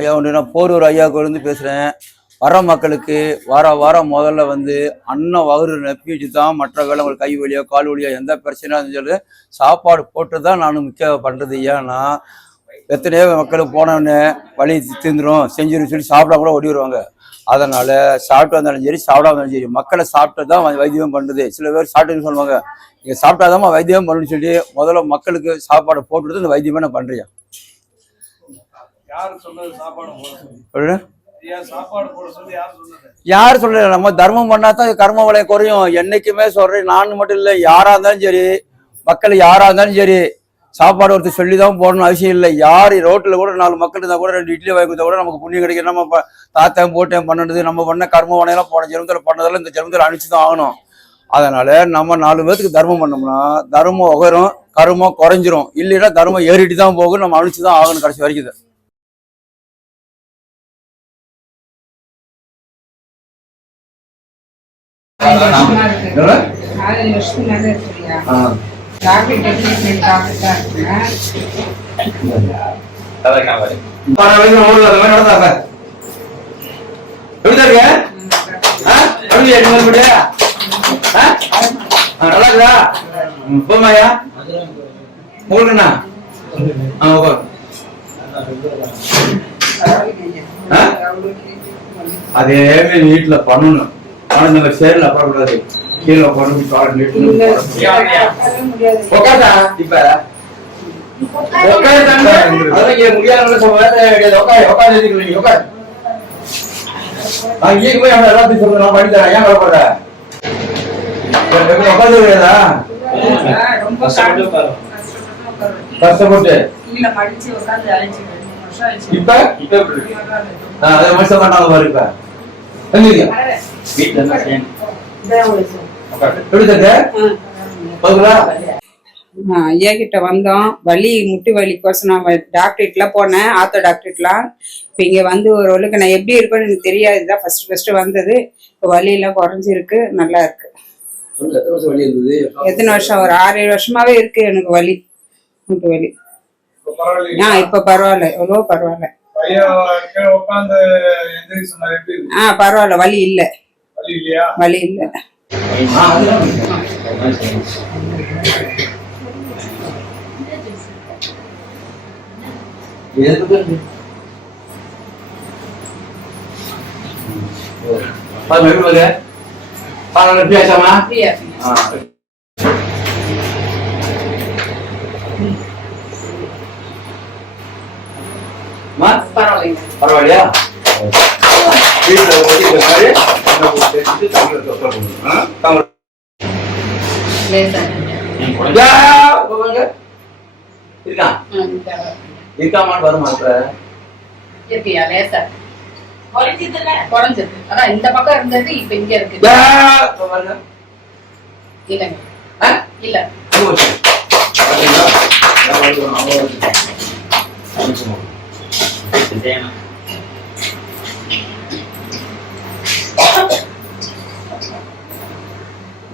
ஐயா ஒன்று நான் போரூர் ஐயாவுக்கு பேசுகிறேன் வர மக்களுக்கு வார வாரம் முதல்ல வந்து அன்னம் வகுறு நப்பி வச்சு தான் மற்ற வேலை உங்களுக்கு கை வழியோ கால் வழியோ எந்த பிரச்சனையாக இருந்தாலும் சொல்லி. சாப்பாடு போட்டு தான் நான் முக்கிய பண்ணுறது ஏன்னா எத்தனையோ மக்களுக்கு போனோடனே வழி தீர்ந்துடும் செஞ்சிடும் சொல்லி சாப்பிட கூட ஓடி வருவாங்க. அதனால் சாப்பிட்டு வந்தாலும் சரி சாப்பிடாம இருந்தாலும் சரி மக்களை சாப்பிட்டு தான் வைத்தியம் பண்ணுறது சில பேர் சாப்பிட்டுன்னு சொல்லுவாங்க. நீங்கள் சாப்பிட்டாதான் வைத்தியம் பண்ணணும்னு சொல்லி முதல்ல மக்களுக்கு சாப்பாடு போட்டுட்டு இந்த வைத்தியமே நான் பண்ணுறேன் யாரு சொன்னது சாப்பாடு போட சொல்லி ஐயா சாப்பாடு போட சொல்லி யார் சொன்னது யார் சொல்ற நம்ம தர்மம் பண்ணா தான் கர்ம வளையம் குறையும். என்னைக்குமே சொல்றேன் நான் மட்டும் இல்லை யாரா இருந்தாலும் சரி மக்கள் யாரா இருந்தாலும் சரி சாப்பாடு ஒருத்தர் சொல்லி தான் போடணும் அவசியம் இல்லை. யார் ரோட்டில் கூட நாலு மக்கள் இருந்தால் கூட ரெண்டு இட்லி வாங்கி கொடுத்தா கூட நமக்கு புண்ணியம் கிடைக்கும். நம்ம தாத்தன் போட்டேன் பண்ணது நம்ம பண்ண கர்ம வளையெல்லாம் போன ஜென்மத்தில் பண்ணதெல்லாம் இந்த ஜென்மத்தில் அனுப்பிச்சு தான் ஆகணும். அதனால நம்ம நாலு பேத்துக்கு தர்மம் பண்ணோம்னா தர்மம் உகரும் கருமம் குறைஞ்சிரும். இல்லைன்னா தர்மம் ஏறிட்டு தான் போகும் நம்ம அனுப்பிச்சு தான் ஆகணும் கடைசி வரைக்கும் நல்லா இருக்குதா? ம், உங்களுக்கு என்ன? ஆ, உட்காரு. அதே மாதிரி வீட்டுல பண்ணணும் குழந்தைங்க சேரில் போடக்கூடாது கீழே போடணும் உட்காந்தா இப்ப? கஷ்டப்பட்டு இப்ப? இப்ப எப்படி? ஆ, அதை மனுஷன் பண்ணாத பாரு இப்ப. ஐயா கிட்ட வந்தோம். வலி முட்டி வலிக்கோசம் நான் டாக்டர்கிட்டலாம் போனேன். ஆத்தோ டாக்டர்கிட்டலாம் இப்போ இங்கே வந்து ஒரு ஒழுக்கு நான் எப்படி இருக்கும்னு எனக்கு தெரியாது. இதுதான் ஃபர்ஸ்ட் ஃபர்ஸ்ட் வந்தது. இப்போ வலியெல்லாம் குறைஞ்சிருக்கு. நல்லா இருக்கு. எத்தனை வருஷம் வலி இருந்தது? எத்தனை வருஷம்? ஒரு ஆறு ஏழு வருஷமாவே இருக்கு எனக்கு வலி. முட்டு வலி. ஆ இப்போ பரவாயில்ல. எவ்வளோ பரவாயில்ல. ஆ பரவாயில்ல வலி இல்லை. வலி இல்லையா? வலி இல்லை. பேசாமா பரவாயில்லையா வீட்டுல வந்து இந்த மாதிரி? தவறு. யா, இப்ப வாங்க. இருக்கான் இருக்காமான்னு வருமா இப்ப இருக்கியா லேசா குறைஞ்சதுல குறைஞ்சது அதான் இந்த பக்கம் இருந்தது இப்ப இங்க இருக்கு. இல்லைங்க? இல்ல. பாத்தீங்களா?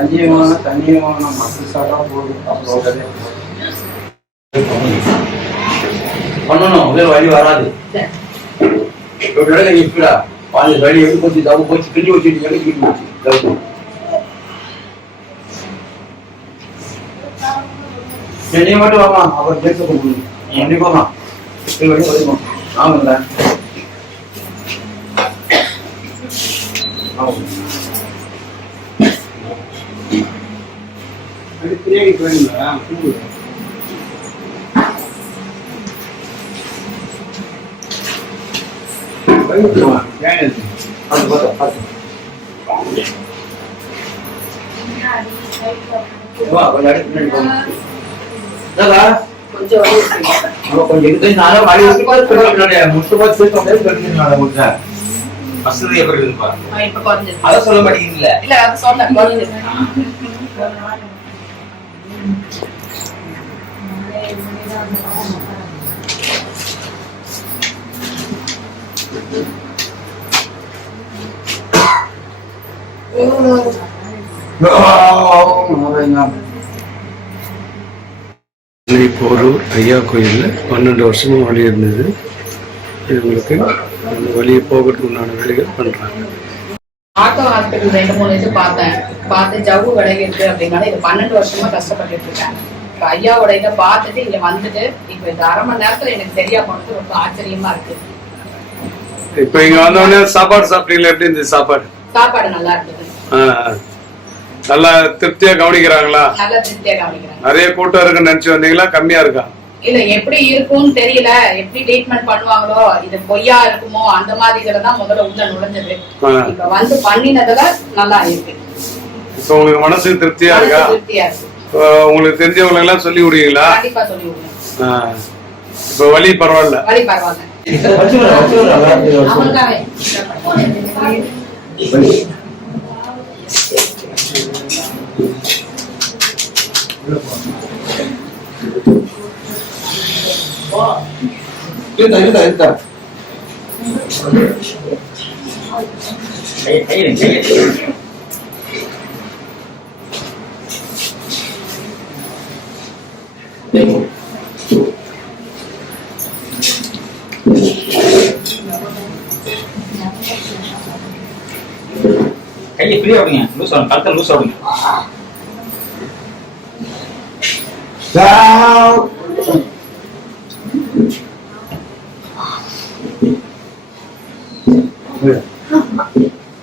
வருவேன், அங்க வருவேன். மக்கள் சாப்பிட்டா போதும். அப்புறம் பண்ணணும். வேற வழி வராது. ஒரு இடத்துல நிற்கடா பாஞ்சு வழி எப்படி போச்சு தவு போச்சு கிண்டி வச்சுட்டு எங்க கிண்டி போச்சு? தவு. நீ மட்டும் வாமா. அப்புறம் பேச போகணும் கண்டிப்பாமா இது வழி வருமா ஆமாங்களா ஆமாம் பிரியாணி வேணுங்களா அது பார்த்தா பார்த்து வா கொஞ்சம் அடுத்து பின்னாடி போங்க என்னடா கொஞ்சம் வலி இருக்கு நம்ம கொஞ்சம் இது நாளா வழி வந்து பார்த்து பின்னாடி முட்டு பார்த்து சேர்த்து வந்து கட்டிட்டு முட்டை வசதி எப்படி இருக்குப்பா ஆ, இப்ப குறைஞ்சிருக்கு. அதை சொல்ல மாட்டேங்கிறீங்களா? இல்ல அது சொன்னேன் போரூர் ஐயா கோயிலில் பன்னெண்டு வருஷமும் வழி இருந்தது. இவங்களுக்கு அந்த வழியை போகிறதுக்கு உண்டான வேலைகள் பண்ணுறாங்க ஆட்டோ ஹாஸ்பிட்டல் ரெண்டு மூணு இது பார்த்தேன். பார்த்து ஜவ்வு விளையிருக்கு அப்படின்னால இது பன்னெண்டு வருஷமா கஷ்டப்பட்டுட்டு இருக்கேன் ஐயாவோட இதை பார்த்துட்டு இங்க வந்துட்டு இப்ப இந்த அரை மணி நேரத்துல எனக்கு சரியா போனது ரொம்ப ஆச்சரியமா இருக்கு. இப்போ இங்கே வந்தோடனே சாப்பாடு சாப்பிட்டீங்களா? எப்படி இருந்தது சாப்பாடு? சாப்பாடு நல்லா இருந்தது. நல்லா திருப்தியாக கவனிக்கிறாங்களா? நல்லா திருப்தியா கவனிக்கிறேன் நிறைய கூட்டம் இருக்குன்னு நினச்சி வந்தீங்களா? கம்மியாக இருக்கா? இல்ல எப்படி இருக்கும்னு தெரியல. எப்படி ட்ரீட்மெண்ட் பண்ணுவாங்களோ இது பொய்யா இருக்குமோ அந்த மாதிரி இதுல தான் முதல்ல உள்ள நுழைஞ்சது. இப்ப வந்து பண்ணினதுல நல்லா இருக்கு. இப்போ உங்களுக்கு மனசுக்கு திருப்தியாக இருக்கா? மனசு திருப்தியா இருக்கு. உங்களுக்கு தெரிஞ்சவங்க எல்லாம் சொல்லி விடுவீங்களா. இப்போ வழி பரவாயில்ல. இருக்கா இருக்கா இருக்கா கையை ஃப்ரீயா விடுங்க லூஸ் ஆகும் கழுத்தை லூஸ் ஆகுங்க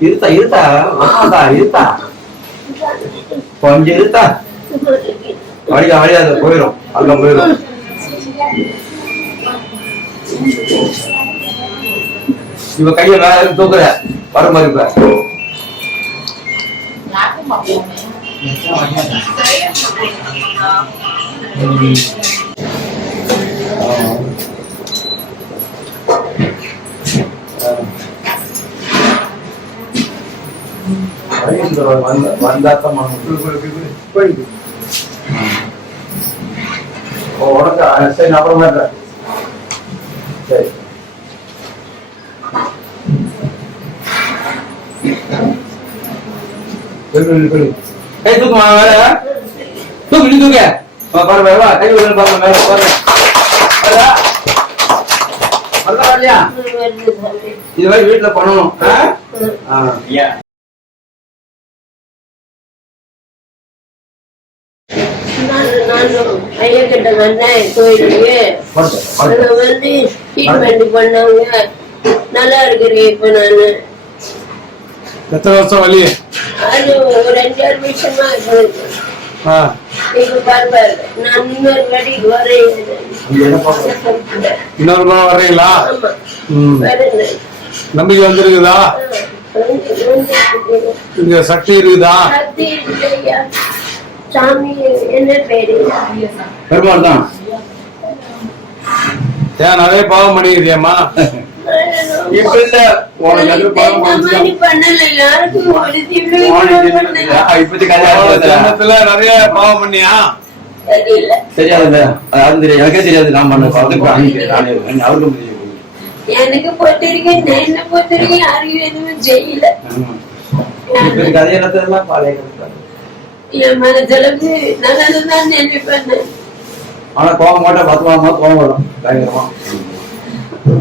இருத்தா இருத்தா ஆமாடா இருத்தா கொஞ்சம் இருத்தா வழியா வழியா அது போயிடும் அங்க போயிடும் இவ கைய இருந்து தூக்குற. வர மாதிரி வந்தாத்தான் உனக்கு சரி நான் அப்புறமா இருக்கேன். சரி. கை தூக்குமா மேல தூக்கு நீ தூக்க வா, பாரு பாரு வா கை விடுங்க பாருங்க மேல பாருங்க வருதா? வருதா இல்லையா இது மாதிரி வீட்டுல பண்ணணும் நானும் ஐயக்கிட்ட வந்தேன் கோயிலுக்கு வருது, அங்க வருது. வந்து ட்ரீட்மெண்ட் பண்ணவங்க நல்லா இருக்கிறேன் இப்ப நானு எத்தனை வருஷம் வழி அது ஒரு அஞ்சாறு வருஷமா இருக்கு இப்ப பரவாயில்ல நான் இன்னொரு வரேன் முறை வர்றீங்களா? வரேன் நம்பிக்கை வந்திருக்குதா? இங்க சக்தி இருக்குதா? சாமி என்ன பேரு? பெருமாள் தான். ஏன் நிறைய பாவம் பண்ணிக்கிறியம்மா? இப்ப இல்ல உனக்கு பண்ணல நிறைய பாவம் பண்ணியா? அது தெரியாது. எனக்கே தெரியாது. நான் பண்ண அவருக்கும் எனக்கு என்ன யாருக்கும் எதுவும் செய்யல. கதையெல்லாம் பழைய. என் மனசளவுக்கு நல்லதுதான் நினைப்பேன் நான். ஆனா கோவம் மாட்டேன் பத்துவாமா? கோவம் வரும். பயங்கரமா.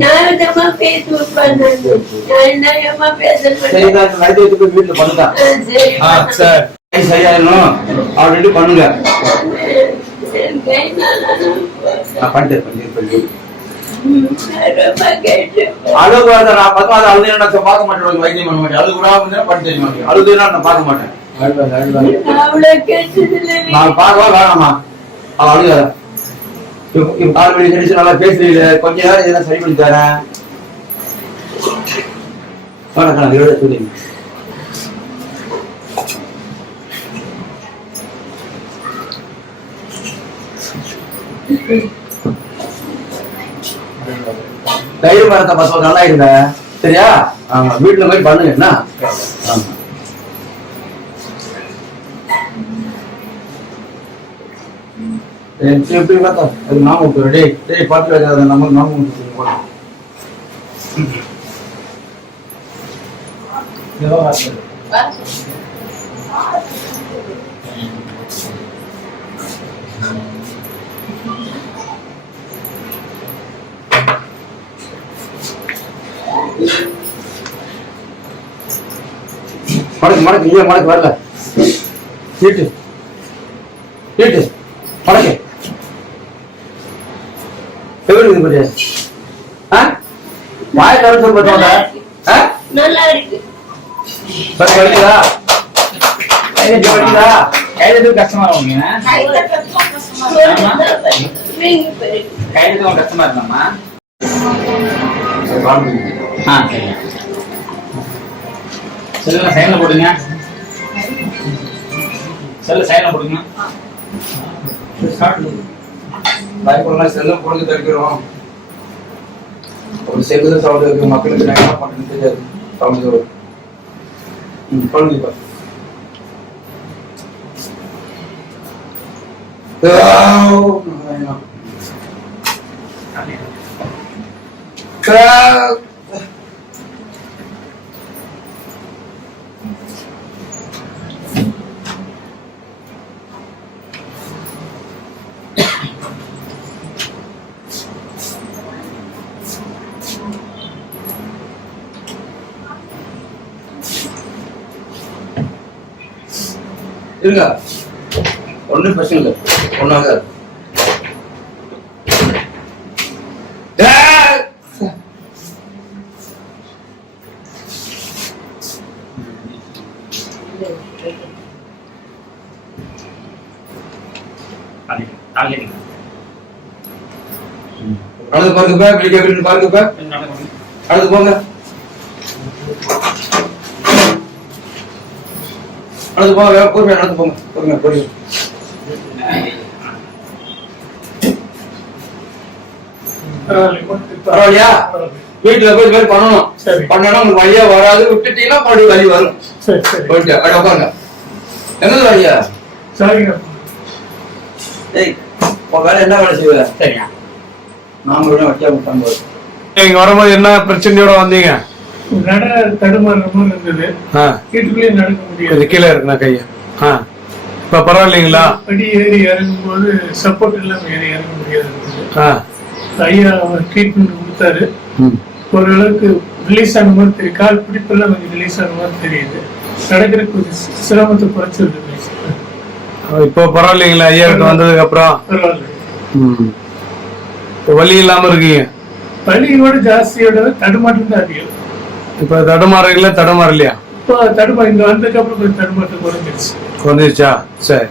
நியாயமா பேசி வைப்பேன் நான். நான் நியாயமா பேச சரி மாட்டேன் நான் வைத்தியத்துக்கு போய் வீட்டுல பண்ணுதான் சரி. சரியாயிடணும். அப்படின்னு பண்ணுங்க. அழுகு நான் பார்க்க மாட்டேன். வைத்தியம் பண்ண மாட்டேன். அழுகு கூட வந்து பண்ணி தெரிய மாட்டேன். அழுதுனா நான் பார்க்க மாட்டேன். நான் பார்க்கவா வேணாமா அவன் அழுகாத கால் வலி கடிச்சு நல்லா பேசுறீங்க கொஞ்ச நேரம் இதெல்லாம் சரி பண்ணி தரேன். வணக்கம் இதோட சொல்லுங்க தயிர் மரத்தை பத்து நல்லா இருங்க. சரியா? ஆமா வீட்டுல போய் பண்ணுங்க என்ன? சரி, எப்படி பார்த்தா. அது நாம டேய் டேய் பாட்டு வைக்காத நம்ம நாம. மடக்கு மடக்கு இல்லையா மடக்கு வரல. சீட்டு சீட்டு மடக்கு. இருக்கு. ஆ? வாய் பார்த்தோட ஆ? நல்லா இருக்கு பஸ் வலிக்குதா? கைது கஷ்டமா போயிருக்கு. கைது கஷ்டமா இருக்கலாமா? ஆ சரிங்க. செல்ல சைன்ல போடுங்க. செல்ல சைன்ல போடுங்க. பயப்படலாம் செல்லம் பொழுது தடுக்கிறோம் ஒரு செல்லு சவுண்ட் இருக்கு மக்களுக்கு நான் என்ன பண்றேன்னு தெரியாது. சவுண்ட் வரும் குழந்தை பாரு. இருங்க. ஒண்ணும் பிரச்சனை இல்லை. ஒன்றாக அடுத்து பாருங்கப்பா வெளியே அப்படின்னு பாருங்கப்பா அடுத்து போங்க. அடுத்து போங்க பொறுமையா நடந்து போங்க பொறுமையா பொறுமையா பரவாயில்லையா? வீட்டுல போய் இது மாதிரி பண்ணணும். பண்ணணும் உங்களுக்கு வழியா வராது. விட்டுட்டீங்கன்னா மறுபடியும் வழி வரும். போயிட்டு அப்படி உட்காருங்க. என்னது வழியா? ஏய் உன் வேலை என்ன வேலை செய்வ? சரிங்க. நாம கூட வட்டியா விட்டாங்க நீங்க வரும்போது என்ன பிரச்சனையோட வந்தீங்க? நட தடுமாறுற மாதிரி இருந்தது வீட்டுக்குள்ளேயே நடக்க முடியாது. கீழே இருக்குண்ணா கையா. ஆ. இப்ப பரவாயில்லைங்களா? படி ஏறி இறங்கும் போது சப்போர்ட் இல்லாம ஏறி இறங்க முடியாது. ஆ. ஐயா ட்ரீட்மெண்ட் கொடுத்தாரு. ஓரளவுக்கு ரிலீஸ் ஆன மாதிரி தெரியும் கால் பிடிப்பெல்லாம் கொஞ்சம் ரிலீஸ் ஆன மாதிரி தெரியுது. நடக்கிறதுக்கு கொஞ்சம் சிரமத்தை குறைச்சிருக்கு. இப்போ பரவாயில்லைங்களா? ஐயா கிட்ட வந்ததுக்கு அப்புறம்? பரவாயில்ல. வலி இல்லாம இருக்கீங்க. வலியோட ஜாஸ்தியோட தடுமாட்டம் தான் அதிகம். இப்ப தடுமாறீங்களா தடுமாறலையா? இப்போ தடுமா இங்க வந்ததுக்கு அப்புறம் கொஞ்சம் தடுமாட்டம் குறைஞ்சிருச்சு. குறைஞ்சிருச்சா? சரி.